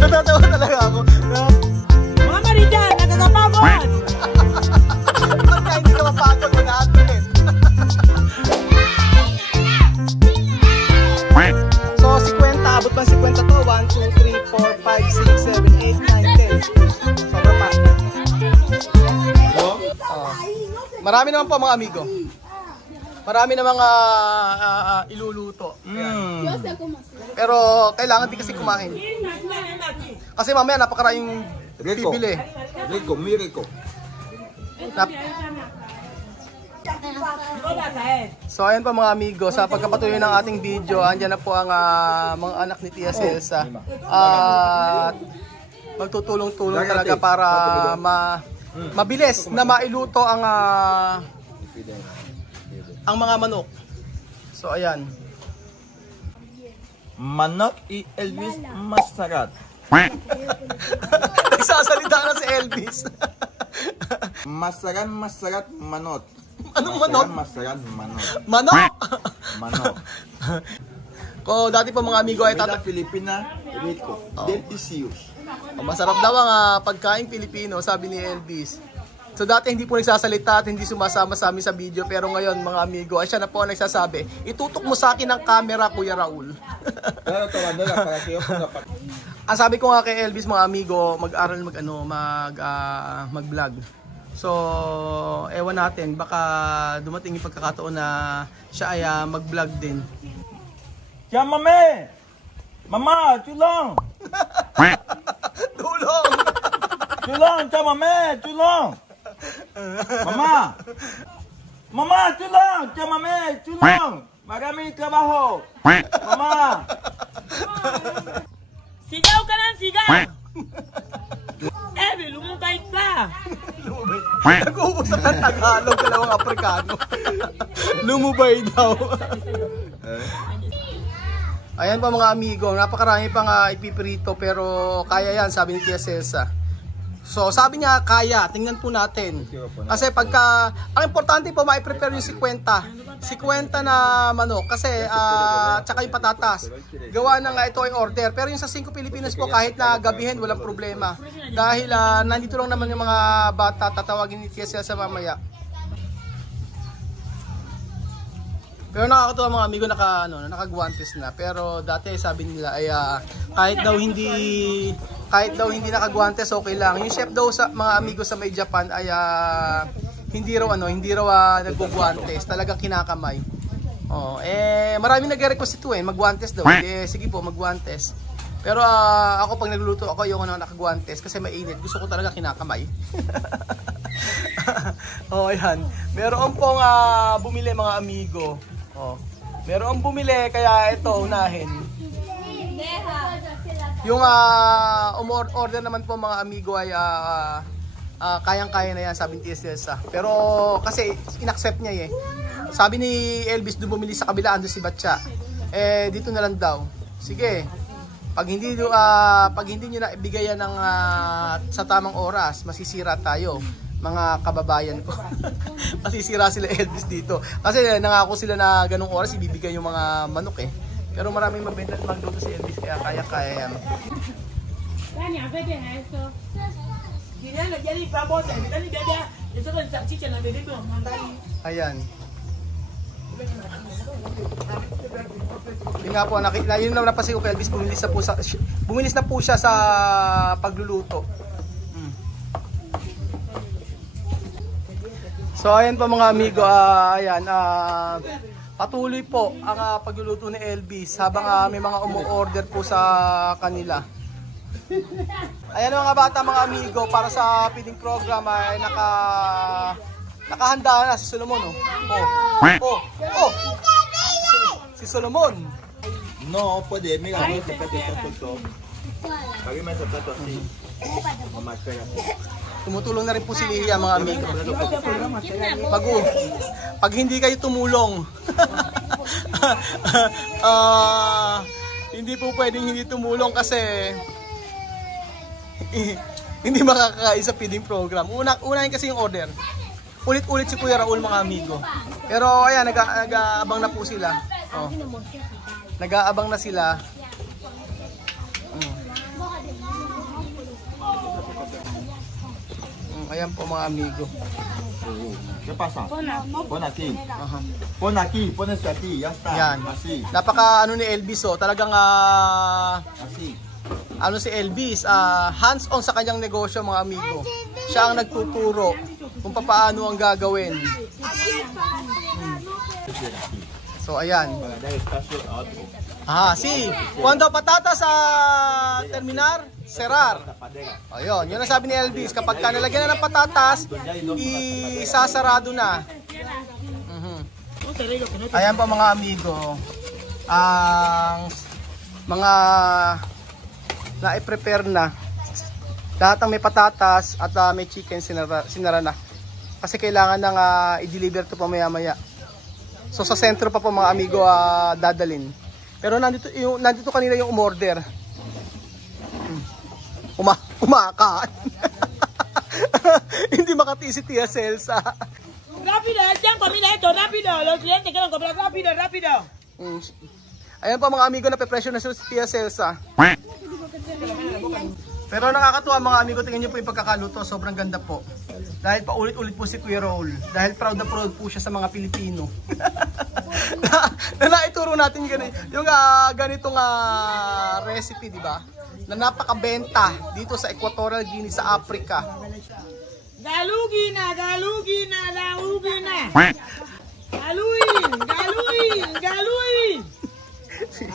Natatawa talaga ako. Mga Marijan, nakakapagod! Ba't ka hindi ka mapagod? Mag-a-atlet. So, 50. Abot bang 50 to? 1, 2, 3, 4, 5, 6, 7, 8, 9, 10. Sobra pa. Marami naman po mga amigo. Marami na mga iluluto. Pero kailangan din kasi kumain. Kasi mamaya napakaraming bibili. Rico. So ayan pa mga amigo, sa pagkapatuloy ng ating video, andyan na po ang mga anak ni Tia Celsa. At magtutulong-tulong talaga para mabilis na mailuto ang mga manok. So ayan. Manok y Elvis Masarat. Nagsasalita na si Elvis. Masaran manot. Anong manok? Masaran manot. Manok! Manok. Ko dati pa mga amigo ay Comida Filipina Rico. Delicious. masarap daw ang pagkain Pilipino, sabi ni Elvis. So dati hindi po nagsasalita at hindi sumasama sa amin sa video, pero ngayon mga amigo ay siya na po ang nagsasabi, itutok mo sa akin ang camera, Kuya Raul. Ang sabi ko nga kay Elvis mga amigo, mag-aral mag-vlog. So ewan natin, baka dumating yung pagkakataon na siya ay mag-vlog din. Siya mame! Mama, tulong! Tulong! Tulong, siya mame! Tulong! Mama! Mama, tulong! Siya mame! Tulong! Maraming trabaho! Mama! Sigaw ka ng sigaw! Ebe, lumubay pa! Nag-uusap ng Tagalog, dalawang Aprikano. Lumubay daw. Ayan pa mga amigo, napakarami pang ipipirito pero kaya yan, sabi ni Tia Celsa. So sabi niya kaya, tingnan po natin. Kasi pagka, ang importante po ma-prepare yung 50 na manok. Kasi tsaka yung patatas. Gawa na nga ito ay order. Pero yung sa 5 Pilipinas po kahit na gabihin walang problema. Dahil nandito lang naman yung mga bata, tatawagin ni Tia Celsa mamaya. Pero nakakatuwa mga amigo, naka-guantes na. Pero dati sabi nila ay kahit daw hindi naka-guantes okay lang. Yung chef daw sa mga amigo sa may Japan ay hindi raw naggo-guantes, talagang kinakamay. Oh, maraming nagre-request ito mag-guantes daw. Sige po, mag-guantes. Pero ako pag nagluluto ako, ayoko na naka-guantes kasi mainit. Gusto ko talaga kinakamay. Oh, ayan. Meron pong bumili mga amigo. Oh. Meron bumili kaya ito unahin. Yung order naman po mga amigo ay kayang-kaya na yan, sabi ni Tia Celsa. Pero kasi inaccept niya Sabi ni Elvis doon bumili sa kabila, ando si Batya. Dito na lang daw. Sige. Pag hindi niyo na ibigayan ng sa tamang oras, masisira tayo. Mga kababayan ko. Masisira sila Elvis dito. Kasi nangako sila na ganung oras ibibigay yung mga manok Pero maraming mabenta magluto si Elvis kaya kaya yan. Ayan. Yun nga po, yun na napansin ko kay Elvis, bumilis na po siya sa pagluluto. So ayan pa mga amigo, patuloy po ang pagluluto ni Elvis habang may mga umu-order po sa kanila. Ayan mga bata mga amigo, para sa feeding program ay nakahanda na si Solomon. Si Solomon. No, pwede. Mira, no se pete ito. Pagi may sapato así. Tumutulong na rin po si Lilia mga amigo. Pag hindi kayo tumulong, hindi po pwedeng hindi tumulong kasi hindi makakakain sa feeding program. Unahin kasi yung order. Ulit-ulit si Kuya Raul mga amigo. Pero ayan, nag-aabang na po sila. Oh. Nag-aabang na sila. Ayan po mga amigo. ¿Qué pasa? Pon aquí. Pon aquí, pones aquí, ya está. Yan. Así. Napaka ano ni Elvis oh, talagang Así. ano si Elvis, hands-on sa kanyang negosyo mga amigo. Siya ang nagtuturo kung paano ang gagawin. So ayan. Para dar espacio a otro. Sí. Cuando patata sa terminar, cerrar. Ayun, yun ang sabi ni Elvis. Kapag ka nalagyan na ng patatas, isasarado na. Ayan po mga amigo. Ang mga na-prepare na. Lahat ng may patatas at may chicken sinara na. Kasi kailangan nang i-deliver to pa maya-maya. So sa sentro pa po mga amigo dadalin. Pero nandito kanina yung umorder. Kumakain. Hindi makatiis si Tia Celsa. Rápido, echan comida esto, rápido. Los clientes quieren comprar rápido, rápido. Ayan pa mga amigo, nape-pressure na si Tia Celsa. Pero nakakatuwa mga amigo, tingnan niyo po yung pagkakaluto, sobrang ganda po. Dahil paulit-ulit po si Kuya Raul. Dahil proud na proud po siya sa mga Pilipino. na naituro natin yung ganitong recipe, di ba? Na napakabenta dito sa Equatorial Guinea sa Africa. Galugi na. Galuin.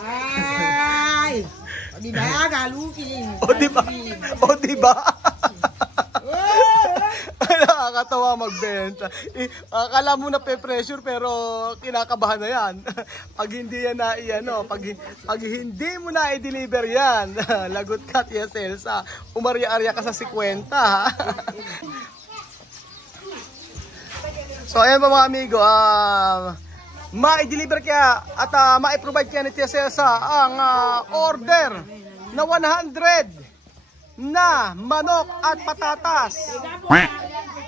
Ay! Diba? Galugi. O diba? Nakakatawa magbenta. Akala mo na pe-pressure pero kinakabahan na yan. Pag hindi yan na pag hindi mo na i-deliver yan, lagot ka Tia Celsa. Umarya-arya ka sa 50. So ayan pa mga amigo, ma-deliver kaya at ma-provide kaya ni Tia Celsa ang order na 100 na manok at patatas.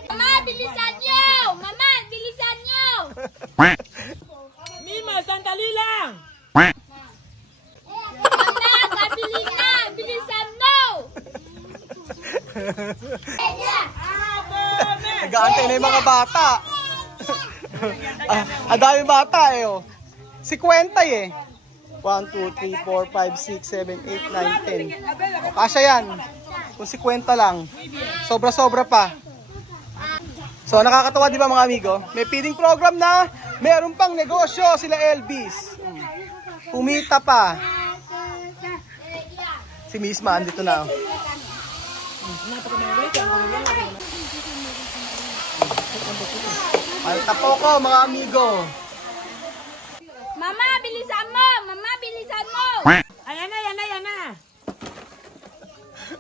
Mama, bilisan nyo! Mama, bilisan nyo! Mima, sandali lang. Mama, pabili na! Bilisan mo! Nag-aantay na yung mga bata. Ang dami bata eh. 50 eh. 1, 2, 3, 4, 5, 6, 7, 8, 9, 10. O, kasya yan. Kung 50 lang. Sobra-sobra pa. So nakakatawa di ba mga amigo? May feeding program na. Meron pang negosyo sila Elvis. Kumita pa. Si Miss Ma andito na. Palta po ko mga amigo. Mama, bilisan mo! Mama, bilisan mo! Ayan na.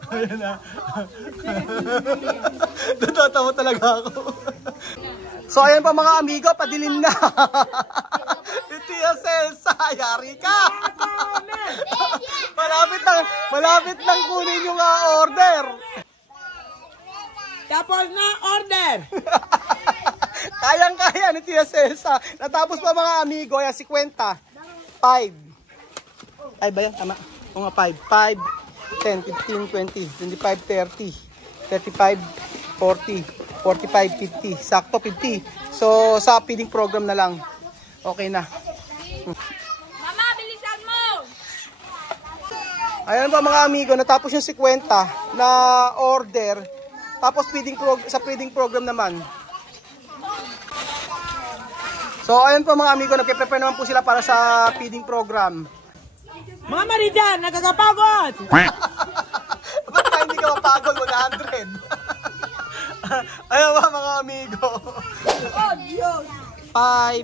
Ayan na. Natatawa talaga ako. So ayan pa mga amigo, padilim na. Tia Celsa, yari ka. Malapit lang kunin yung order. Tapos na order. Kayang-kaya ni Tia Celsa. Natapos pa mga amigo, ayan 50. 5. Ay ba yan? Tama. O nga 5. 5, 10, 15, 20, 25, 30, 35, 40, 45, 50. Sakto 50. So sa feeding program na lang. Okay na. Mama, bilisan mo! Ayan pa mga amigo, natapos yung 50 na order. Tapos sa feeding program naman. So ayan po mga amigo, nagpe-prepare naman po sila para sa feeding program. Mga Marijan, nagkakapagod. Ba't ka hindi ka mapagod? 100. Ayan ba mga amigo? 5,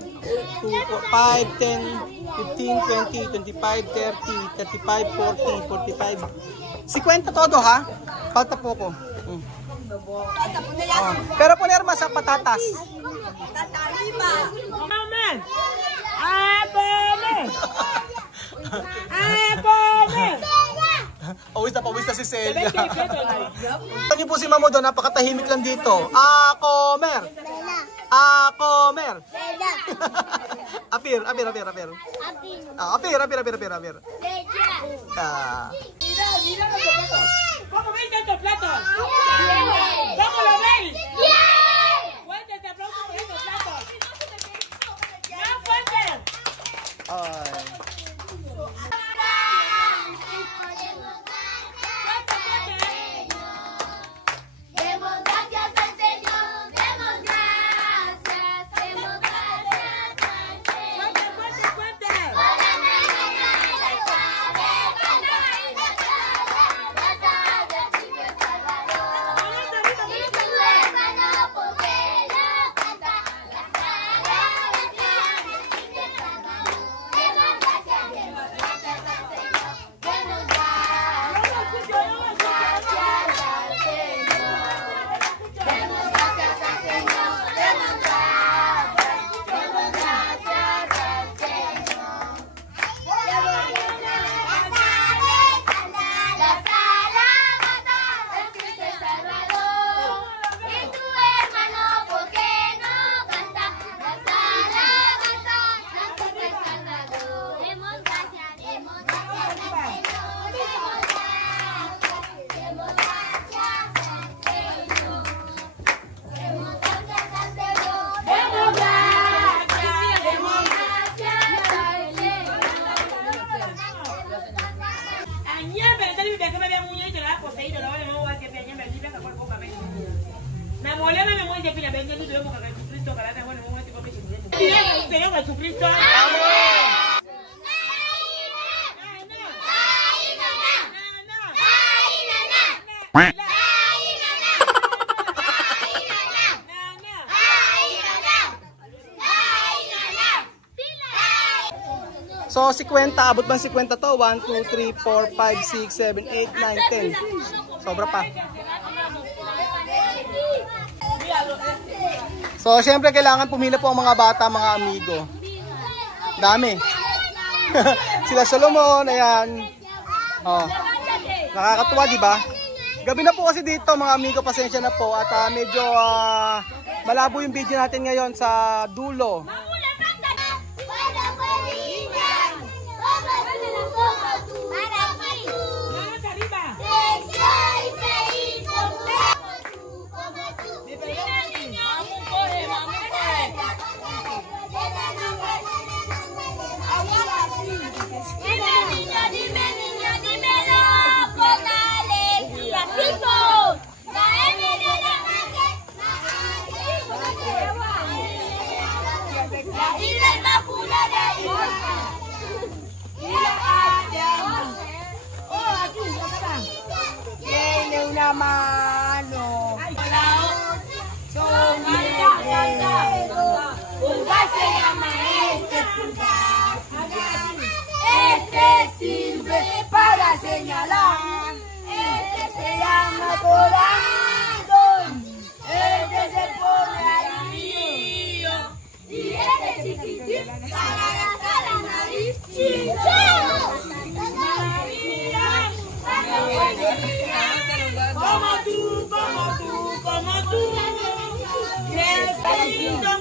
10, 15, 20, 25, 30, 35, 40, 45. 50 todo ha? Falta po ko. Pero punerma sa patatas. Amen. Amen. Pawis na si Celia. Ano niyo po si Mamo doon, napakatahimik lang dito. Comer. apir. Apil. Apir. Leche. Ah. Mira los platos. ¿Cómo veis estos platos? Bien. ¿Cómo lo veis? Bien. Fuerte este aplauso por estos platos. ¡Más fuerte! Ay. Demos gracias al Señor, demos gracias, demos gracias al Señor. ¡Fuerte, fuerte, fuerte! So, 50. Abot bang 50 to? 1, 2, 3, 4, 5, 6, 7, 8, 9, 10. Sobra pa. So, syempre kailangan pumila po ang mga bata, mga amigo. Dami. Sila Solomon, ayan. Oh. Nakakatuwa, di ba? Gabi na po kasi dito, mga amigo, pasensya na po. At medyo malabo yung video natin ngayon sa dulo. Este sirve para señalar, este se llama corazón, este se pone al río, y este chiquitín para gastar la nariz. Como tú, como tú, como tú. Necesito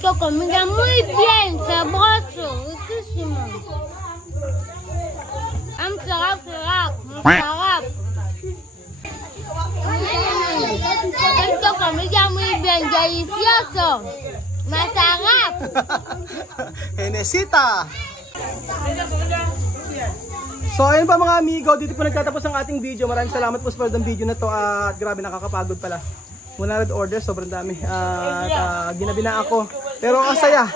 Esto comida muy bien, sabroso, riquísimo. Sarap. Esto comida muy bien, delicioso. Masarap. Enesita. So ayun pa mga amigo, dito po nagtatapos ang ating video. Maraming salamat po sa panood ng video na to at grabe nakakapagod pala. 100 orders, sobrang dami. At ginabi na ako. Pero ang saya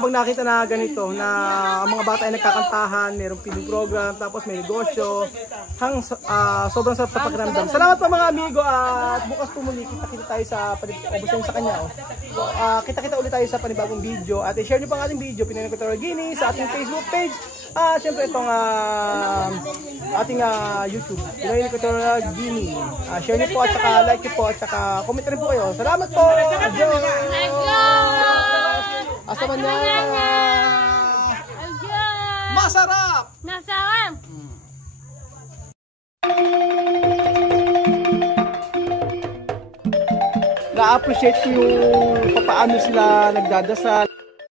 pag nakita na ganito na ang mga bata ay nagkakantahan, mayroong feeding program, tapos may negosyo. Sobrang sarap sa pakiramdam. Salamat pa mga amigo at bukas po muli kita tayo sa sa kanya. Kita ulit tayo sa panibagong video at i-share niyo pa ang ating video Pinoy Equatorial Guinea sa ating Facebook page. Siyempre itong ating YouTube Pinoy Equatorial Guinea. Share niyo po at saka like niyo po at saka comment rin po kayo. Salamat po. Adios. Hasta mañana. Masarap. Masarap. na-appreciate ko yung paano sila nagdadasal,